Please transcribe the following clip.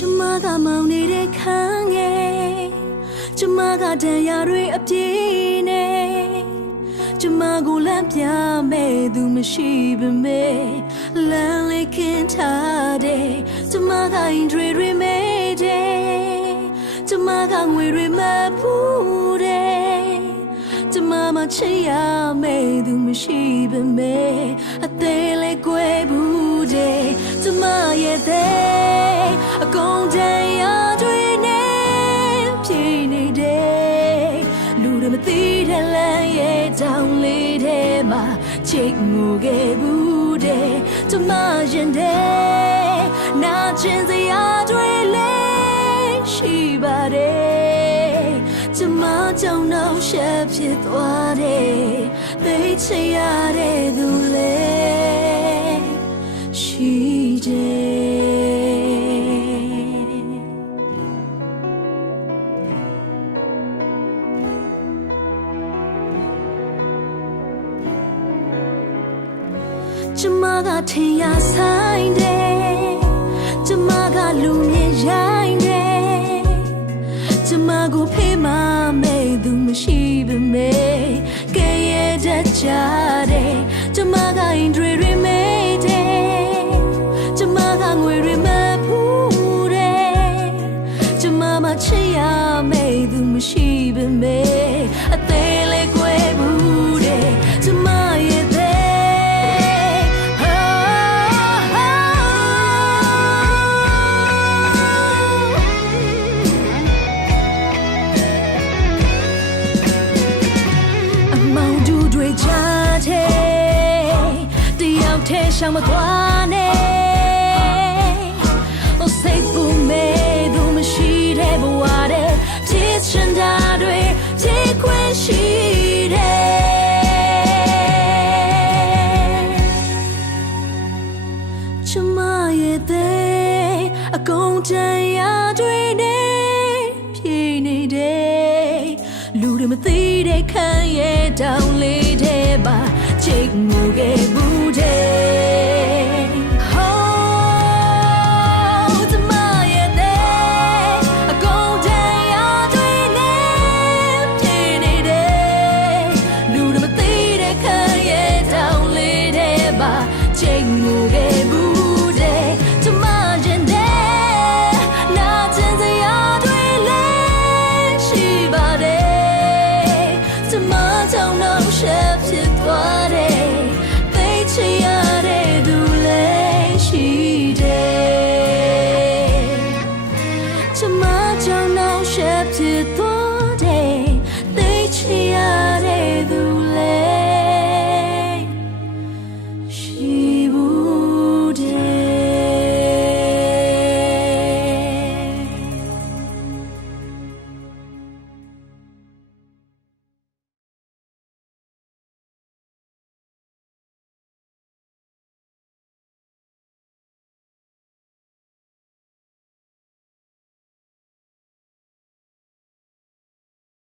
ကျမကမောင်နေတဲ့ခန်းငယ်ကျမကတန်ရာတွေအပြည့်နဲ့ကျမကိုလမ်းပြမဲ့သူမရှိပေမဲ့လမ်းလေးခင်းထားတဲ့ကျမကရင်တွေတွေမဲ့တဲ့ကျမကငွေတွေမပူတဲ့ကျမမချစ်ရမယ့်သူမရှိပေမဲ့အသေးလေးကွယ်ဘူးတဲ့ကျမရဲ့တဲ့ ပြည့်နေတယ်လူတွေမသိတဲ့လမ်းရဲ့တောင်လေးထဲမှာချိတ်ငိုခဲ့ဘူးတဲ့ကျမရင်တဲ့နာကျင်စရာတွေလည်းရှိပါတယ်ကျမကြောင့်တော့ရှက်ဖြစ်သွားတယ်သိချင်ရတဲ့သူလေး ကျမကထင်ရဆိုင်တယ်ကျမကလူမြင်ရိုင်းတယ်ကျမကိုဖေးမမဲ့သူမရှိပေမဲ့ကဲရတဲ့ကြတယ်ကျမကအိမ်တွေတွေမဲ့တယ်ကျမကငွေတွေမဖူးတယ်ကျမမချစ်ရမဲ့သူမရှိပေမဲ့အသေး ယောက်တည်းရှောင်မသွားနဲ့။အိုစိတ်ပူမဲ့သူမရှိတဲ့ဘဝတဲ့ချစ်ချင်တာတွေချစ်ခွင့်ရှိတဲ့။ချမရဲ့တဲ့အကုန်တန်ရာတွေနဲ့ don't know, chef, to what